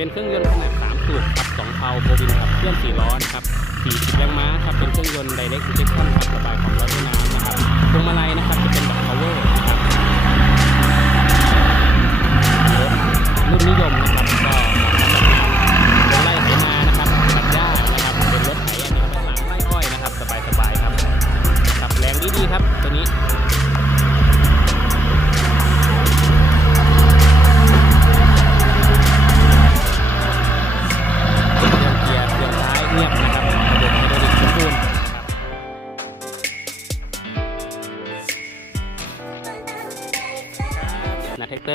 เป็นเครื่องยนต์ขนาด 3 สูบครับ2เพลาโบวินขับเคลื่อน4ล้อนะครับ40แรงม้าครับเป็นเครื่องยนต์ Direct Injection ครับระบายความร้อนด้วยน้ำนะครับพวงมาลัยนะครับจะเป็นแบบ power นะครับรถรุ่นนิยมนะครับก็เหมาะสำหรับงานไร่ไถนานะครับตัดหญ้านะครับเป็นรถไถอันนี้ด้านหลังไร่อ้อยนะครับสบายๆครับขับแรงดีๆครับตัวนี้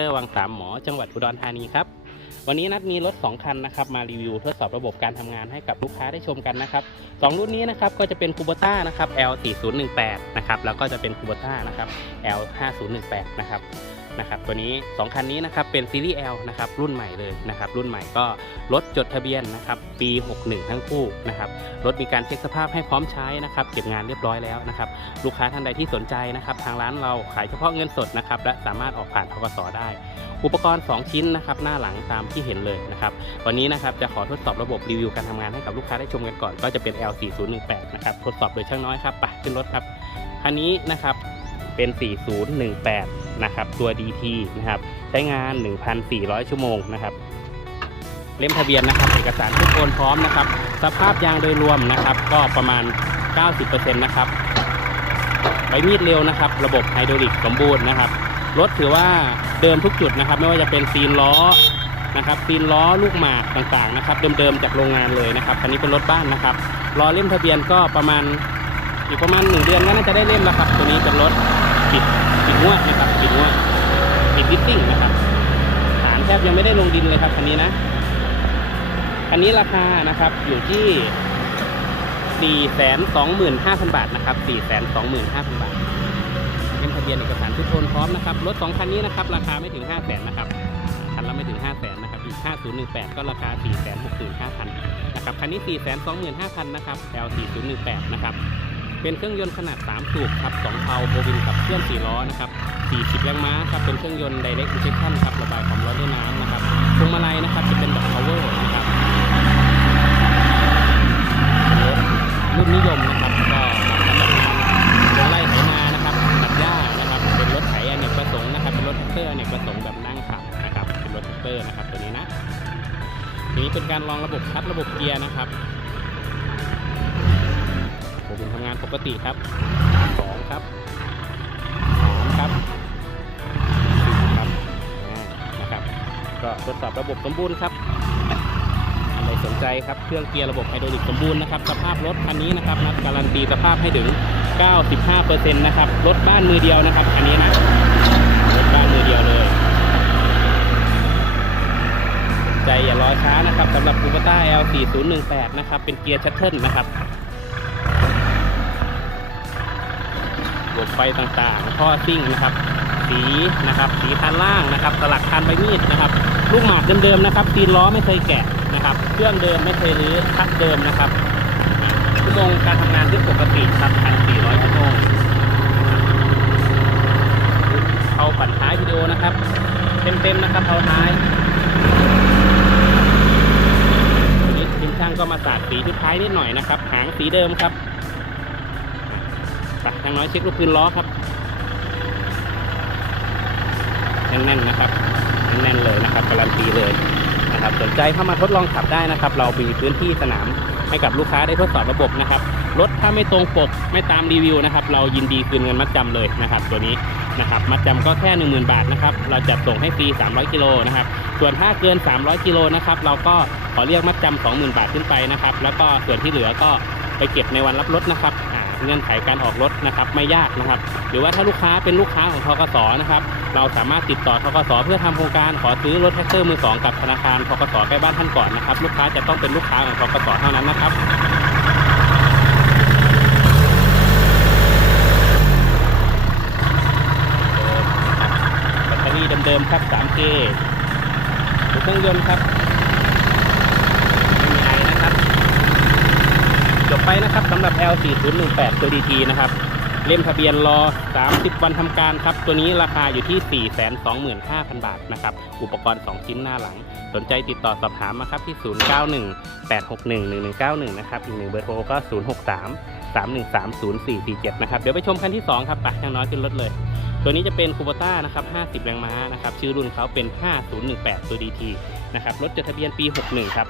ร์วังสามหมอจังหวัดอุดรธานีครับ วันนี้นัดมีรถ 2 คันนะครับมารีวิวทดสอบระบบการทำงานให้กับลูกค้าได้ชมกันนะครับสองรุ่นนี้นะครับก็จะเป็นคูเบต้านะครับ L4018 นะครับแล้วก็จะเป็นคูเบต้านะครับ L5018 นะครับ นะครับตัวนี้ 2 คันนี้นะครับเป็นซีรีส์ L นะครับรุ่นใหม่เลยนะครับรุ่นใหม่ก็รถจดทะเบียนนะครับปี 61 ทั้งคู่นะครับรถมีการเช็คสภาพให้พร้อมใช้นะครับเก็บงานเรียบร้อยแล้วนะครับลูกค้าท่านใดที่สนใจนะครับทางร้านเราขายเฉพาะเงินสดนะครับและสามารถออกผ่านทกสได้ อุปกรณ์ 2 ชิ้นนะครับหน้าหลังตามที่เห็นเลยนะครับวันนี้นะครับจะขอทดสอบระบบรีวิวการทำงานให้กับลูกค้าได้ชมกันก่อน ก็จะเป็น L4018 นะครับทดสอบโดยช่างน้อยครับไปขึ้นรถครับคันนี้นะครับ เป็น 4018 นะครับ ตัว DT นะครับ ใช้งาน 1,400 ชั่วโมงนะครับ เล่มทะเบียนนะครับ เอกสารทุกโอนพร้อมนะครับ สภาพยางโดยรวมนะครับ ก็ประมาณ 90%นะครับ ใบมีดเร็วนะครับ ระบบไฮดรอลิกสมบูรณ์นะครับ รถถือว่าเดิมทุกจุดนะครับ ไม่ว่าจะเป็นซีนล้อนะครับซีนล้อลูกหมากต่างๆนะครับ เดิมๆจากโรงงานเลยนะครับคันนี้เป็นรถบ้านนะครับรอเล่มทะเบียนก็ประมาณอีกประมาณหนึ่งเดือนก็น่าจะได้เล่มแล้วครับ ตัวนี้เป็นรถ ปิดปิดงวดนะครับปิดงวดปิดดิสติ้งนะครับฐานแทบยังไม่ได้ลงดินเลยครับคันนี้นะคันนี้ราคานะครับอยู่ที่ 425,000 บาทนะครับ 425,000 บาท เป็นทะเบียนเอกสารทุกคนพร้อมนะครับ รถ 2 คันนี้นะครับ ราคาไม่ถึง 5 0 0 0 0นนะครับ คันละไม่ถึง 5 0 0 0 0นนะครับ อีก 5018 ก็ราคา 465,000นะครับ คันนี้ 425,000 นะครับ L4018 นะครับ เป็นเครื่องยนต์ขนาด 3 สูบครับ2เพลาโบวินกับเครื่อง4ล้อนะครับ40แรงม้าครับเป็นเครื่องยนต์ Direct Injection ครับระบายความร้อนด้วยน้ำนะครับพวงมาลัยนะครับจะเป็นแบบ power นะครับรถรุ่นนิยมนะครับก็มาะสำหรับงานลงไร่ไถนานะครับตัดหญ้านะครับเป็นรถไถอเนกประสงค์นะครับเป็นรถแท็กเตอร์อเนกประสงค์แบบนั่งขับนะครับเป็นรถแท็กเตอร์นะครับตัวนี้นะทีนี้เป็นการลองระบบคัดระบระครับ ปกติครับสองครับสามครับสี่ครับนะครับ ก็ทดสอบระบบสมบูรณ์ครับท่านใดสนใจครับเครื่องเกียร์ระบบไฮดรอลิกสมบูรณ์นะครับสภาพรถคันนี้นะครับนัดการันตีสภาพให้ถึง 95%นะครับรถบ้านมือเดียวนะครับอันนี้นะรถบ้านมือเดียวเลย ใจอย่ารอช้านะครับสำหรับ Kubota L4018 นะครับเป็นเกียร์ชัตเทิลนะครับ ระบบไฟต่างๆท่อซิ่งนะครับ สีนะครับ สีคันล่างนะครับสลักคันใบมีดนะครับ ลูกหมากเดิมๆนะครับตีนล้อไม่เคยแกะนะครับ เครื่องเดิมไม่เคยรื้อคัดเดิมนะครับชั่วโมงการทำงานที่ปกติครับ1,400ชั่วโมงเอาปั่นท้ายวิดีโอนะครับ เต็มๆนะครับเอาท้ายทีมช่างก็มาสาดสีชุดท้ายนิดหน่อยนะครับ หางสีเดิมครับ ทางน้อยเช็คลูกปืนล้อครับแน่นๆนะครับแน่นๆเลยนะครับการันตีเลยนะครับสนใจเข้ามาทดลองขับได้นะครับ เรามีพื้นที่สนามให้กับลูกค้าได้ทดสอบระบบนะครับรถถ้าไม่ตรงปกไม่ตามรีวิวนะครับ เรายินดีคืนเงินมัดจำเลยนะครับ ตัวนี้นะครับ มัดจำก็แค่ 10,000 บาทนะครับ เราจัดส่งให้ฟรี 300 กิโลนะครับ ส่วนถ้าเกิน 300 กิโลนะครับ เราก็ขอเรียกมัดจำ20,000 บาทขึ้นไปนะครับ แล้วก็ส่วนที่เหลือก็ไปเก็บในวันรับรถนะครับ เงื่อนไขการออกรถนะครับไม่ยากนะครับ หรือว่าถ้าลูกค้าเป็นลูกค้าของทกสนะครับเราสามารถติดต่อทกสเพื่อทำโครงการขอซื้อรถแท็กเตอร์มือสองกับธนาคารทกสใกล้บ้านท่านก่อนนะครับ ลูกค้าจะต้องเป็นลูกค้าของทกสเท่านั้นนะครับแบตเตอรี่เดิมๆครับ 3K ดูเครื่องยนต์ครับไม่มีไอนะครับ จบไปนะครับสำหรับ L4018 ตัว DT นะครับ เล่มทะเบียนรอ 30 วันทำการครับ ตัวนี้ราคาอยู่ที่ 425,000 บาทนะครับ อุปกรณ์ 2 ชิ้นหน้าหลัง สนใจติดต่อสอบถามมาครับที่ 0918611191 นะครับ อีกหนึ่งเบอร์โทรก็ 063 3130447 นะครับ เดี๋ยวไปชมคันที่ 2 ครับไปยังน้อยขึ้นรถเลย ตัวนี้จะเป็นคูโบต้านะครับ 50 แรงม้านะครับ ชื่อรุ่นเขาเป็น 5018 ตัว DT นะครับ รถจดทะเบียนปี 61 ครับ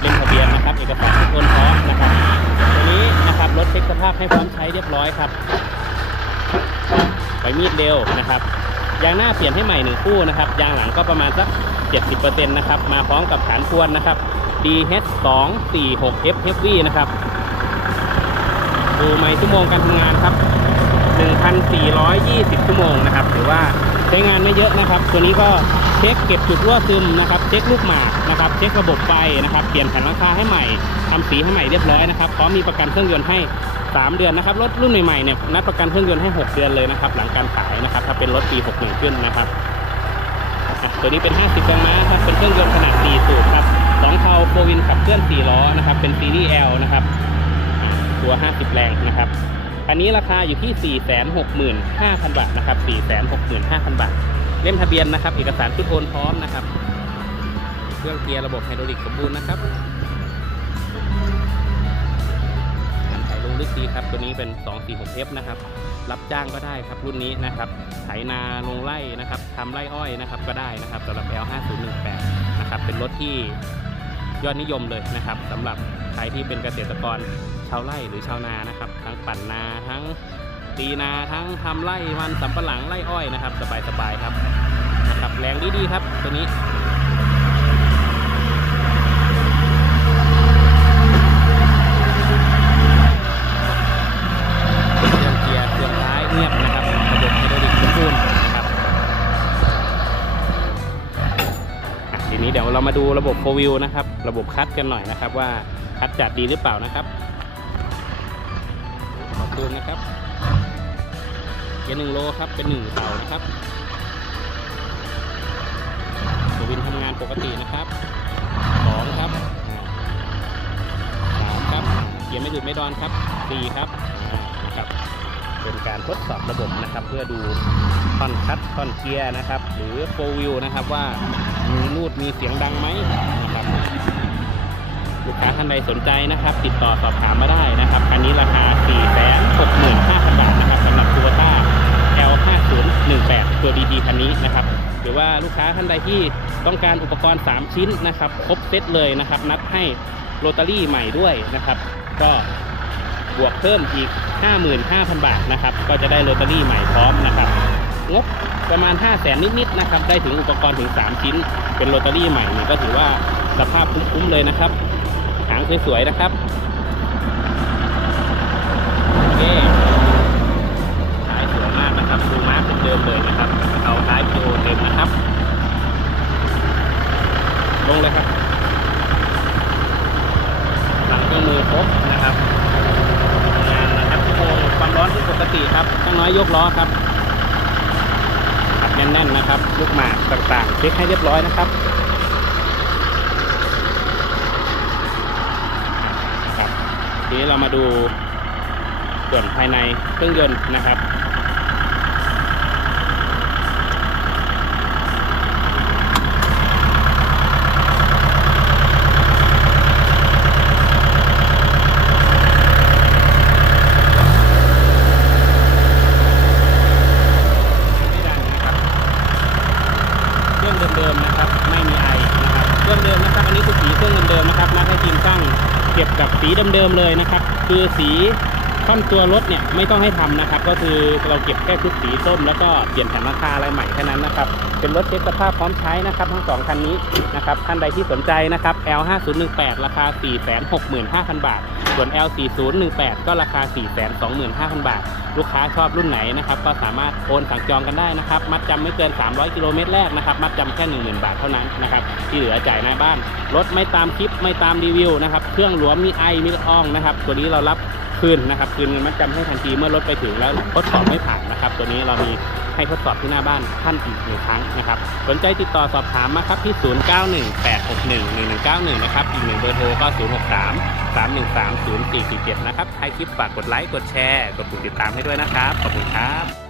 เล่มทะเบียนนะครับ เอกสารทุกคนพร้อมนะครับตัวนี้นะครับรถเช็คสภาพให้พร้อมใช้เรียบร้อยครับไปมีดเร็วนะครับยางหน้าเปลี่ยนให้ใหม่หนึ่งคู่นะครับยางหลังก็ประมาณสัก 70%นะครับมาพร้อมกับฐานพวนนะครับ DH 2 4 6 F Heavy นะครับดูไมล์ชั่วโมงการทำงานครับ 1,420 ชั่วโมงนะครับ ถือว่า ใช้งานไม่เยอะนะครับ ตัวนี้ก็เช็คเก็บจุดรั่วซึมนะครับ เช็คลูกหมากนะครับ เช็คระบบไฟนะครับ เปลี่ยนแผ่นหลังคาให้ใหม่ทำสีให้ใหม่เรียบร้อยนะครับ พร้อมมีประกันเครื่องยนต์ให้ 3 เดือนนะครับ รถรุ่นใหม่ๆเนี่ยนัดประกันเครื่องยนต์ให้ 6 เดือนเลยนะครับ หลังการขายนะครับ ถ้าเป็นรถปี 61 ขึ้นนะครับตัวนี้เป็น 50แรงม้าครับ เป็นเครื่องยนต์ขนาด 4 สูบครับสองเทาโฟวินขับเคลื่อน 4 ล้อนะครับ เป็นซีรีส์ L นะครับ ตัว 50 แรงนะครับ อันนี้ราคาอยู่ที่ 465,000 บาทนะครับ 465,000 บาท เล่มทะเบียนนะครับ เอกสารชุดโอนพร้อมนะครับ เครื่องเกียร์ระบบไฮดรอลิกสมบูรณ์นะครับการถ่ายลงลึกดีครับ ตัวนี้เป็น 246F นะครับ รับจ้างก็ได้ครับรุ่นนี้นะครับ ไถนาลงไร่นะครับทำไร่อ้อยนะครับก็ได้นะครับสำหรับ L5018 นะครับ เป็นรถที่ ยอดนิยมเลยนะครับสำหรับใครที่เป็นเกษตรกรชาวไร่หรือชาวนานะครับ ทั้งปั่นนาทั้งตีนาทั้งทำไร่มันสำปะหลังไร่อ้อยนะครับ สบายๆครับนะครับแรงดีๆครับตัวนี้ ดูระบบโฟวิวนะครับ ระบบคัดกันหน่อยนะครับ ว่าคัดจัดดีหรือเปล่านะครับ ขอบคุณนะครับเกียร์หนึ่งโลครับ เป็นหนึ่งเสานะครับตัววินทำงานปกตินะครับสองครับสามครับเกียร์ไม่หยุดไม่ดอนครับสี่ครับ เป็นการทดสอบระบบนะครับ เพื่อดูท่อนคัดท่อนเกียร์นะครับ หรือโฟวิวนะครับว่ามีนูดมีเสียงดังไหมนะครับลูกค้าท่านใดสนใจนะครับ ติดต่อสอบถามมาได้นะครับคันนี้ราคา 465,000 บาทนะครับสำหรับคูโบต้า L5018 ตัวดีๆคันนี้นะครับ หรือว่าลูกค้าท่านใดที่ต้องการอุปกรณ์ 3 ชิ้นนะครับ ครบเซตเลยนะครับ นัดให้โรตารี่ใหม่ด้วยนะครับ ก็ บวกเพิ่มอีก 55,000 บาทนะครับ ก็จะได้โรตารี่ใหม่พร้อมนะครับ งบประมาณ 5 0 0แสนนิดๆนะครับ ได้ถึงอุปกรณ์ถึง 3 ชิ้น เป็นโรตารี่ใหม่เนี่ยก็ถือว่าสภาพคุ้มๆเลยนะครับ หางสวยๆนะครับโอเคท้ายสวยมากนะครับดูมาร์กเดิมเลยนะครับ เอาท้ายพีโอเต็มนะครับ ลงเลยครับ หลังเครื่องมือครบ ปกติครับข้างน้อยยกล้อครับขับแน่นๆนะครับ ลูกหมากต่างๆ เช็คให้เรียบร้อยนะครับครับทีนี้เรามาดูส่วนภายในเครื่องยนต์นะครับ ไม่ดังนะครับ เค รื่องเดิมๆนะครับ ไม่มีไอนะครับเครื่องเดิมนะครับ อันนี้คือสีเครื่องเดิมๆนะครับนัดให้ทีมช่างเก็บกับสีเดิมๆเลยนะครับ คือสีค่อมตัวรถเนี่ยไม่ต้องให้ทำนะครับ ก็คือเราเก็บแค่ชุดสีส้มแล้วก็เปลี่ยนแผ่นราคาอะไรใหม่แค่นั้นนะครับ เป็นรถเช็คสภาพพร้อมใช้นะครับทั้งสองคันนี้นะครับท่านใดที่สนใจนะครับ L5018 ราคา 465,000 บาท ส่วน L4018 ก็ราคา 425,000 บาท ลูกค้าชอบรุ่นไหนนะครับก็สามารถโอนสั่งจองกันได้นะครับ มัดจำไม่เกิน 300 กิโลเมตรแรกนะครับ มัดจำแค่ 10,000 บาทเท่านั้นนะครับ ที่เหลือจ่ายหน้าบ้าน รถไม่ตามคลิปไม่ตามรีวิวนะครับ เครื่องหลวมมีไอมีละอองนะครับ ตัวนี้เรารับคืนนะครับ คืนเงินมัดจำให้ทันทีเมื่อรถไปถึงแล้วทดสอบไม่ผ่านนะครับ ตัวนี้เรามี ให้ทดสอบที่หน้าบ้านท่านอีกหนึ่งครั้งนะครับสนใจติดต่อสอบถามมาครับที่ 0918611191 นะครับ อีกหนึ่งเบอร์โทรก็ 063 313 0447 นะครับท้ายคลิปฝากกดไลค์ กดแชร์ กดปุ่มติดตามให้ด้วยนะครับ ขอบคุณครับ